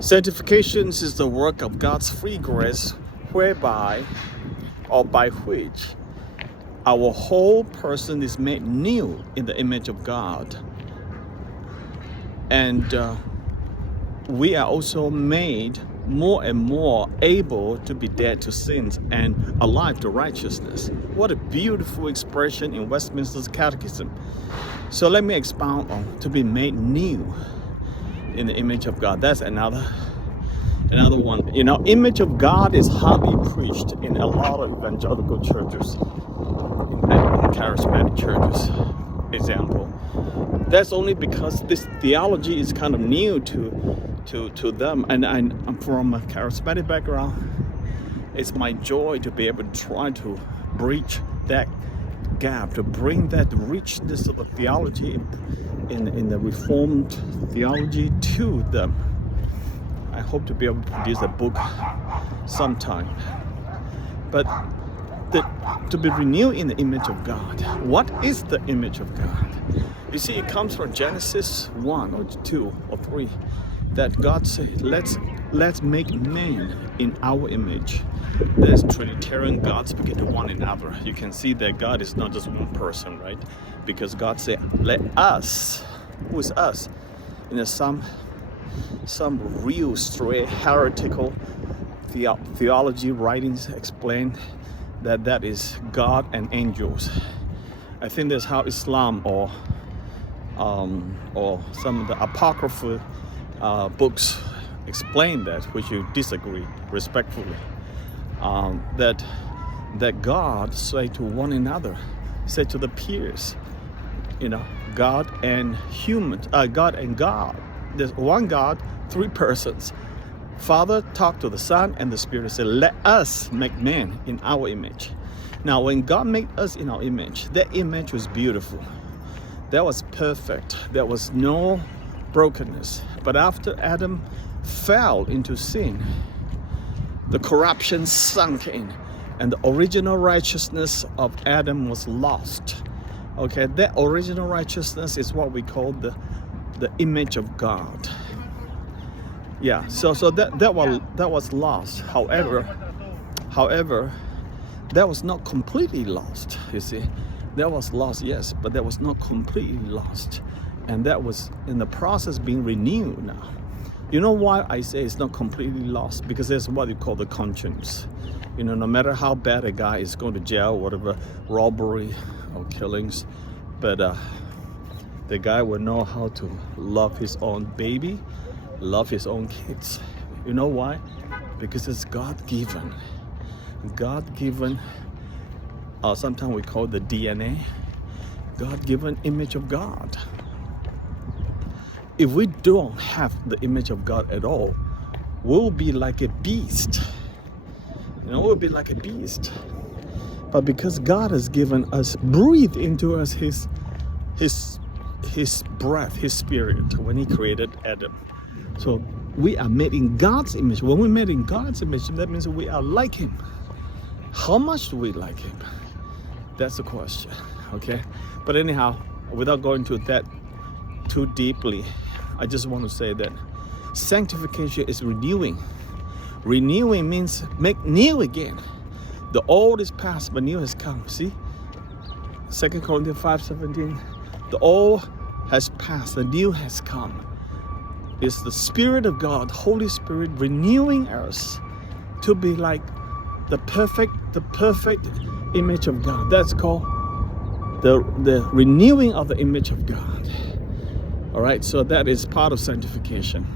Sanctification is the work of God's free grace, whereby or by which our whole person is made new in the image of God. And we are also made more and more able to be dead to sins and alive to righteousness. What a beautiful expression in Westminster's Catechism. So let me expound on to be made new in the image of God. That's another one. You know, image of God is hardly preached in a lot of evangelical churches, in charismatic churches, example. That's only because this theology is kind of new to them, and I'm from a charismatic background. It's my joy to be able to try to breach that gap, to bring that richness of the theology in the Reformed theology to them. I hope to be able to produce a book sometime. But to be renewed in the image of God. What is the image of God? You see, it comes from Genesis 1 or 2 or 3, that God said, let's make man in our image. There's Trinitarian God speaking to one another. You can see that God is not just one person, right? Because God said, let us, who is us? You know, some real straight heretical theology writings explain that is God and angels. I think that's how Islam or some of the apocryphal books explain that, which you disagree respectfully. That God said to one another, said to the peers, you know, God and humans, God and God. There's one God, three persons. Father talked to the Son and the Spirit, said, let us make man in our image. Now, when God made us in our image, that image was beautiful. That was perfect. There was no brokenness. But after Adam fell into sin, the corruption sunk in, and the original righteousness of Adam was lost. Okay, that original righteousness is what we call the image of God. Yeah, so that was lost. However, that was not completely lost. You see, that was lost, yes, but that was not completely lost, and that was in the process being renewed now. You know why I say it's not completely lost? Because there's what you call the conscience. You know, no matter how bad a guy is going to jail, whatever, robbery or killings, but the guy will know how to love his own baby, love his own kids. You know why? Because it's God-given. God-given, sometimes we call it the DNA, God-given image of God. If we don't have the image of God at all, we'll be like a beast. You know, we'll be like a beast. But because God has given us, breathed into us His breath, His Spirit, when He created Adam. So we are made in God's image. When we're made in God's image, that means we are like Him. How much do we like Him? That's the question, okay? But anyhow, without going to that too deeply, I just want to say that sanctification is renewing. Renewing means make new again. The old is past, but new has come. See? 2 Corinthians 5:17. The old has passed, the new has come. It's the Spirit of God, Holy Spirit, renewing us to be like the perfect image of God. That's called the renewing of the image of God. All right, so that is part of sanctification.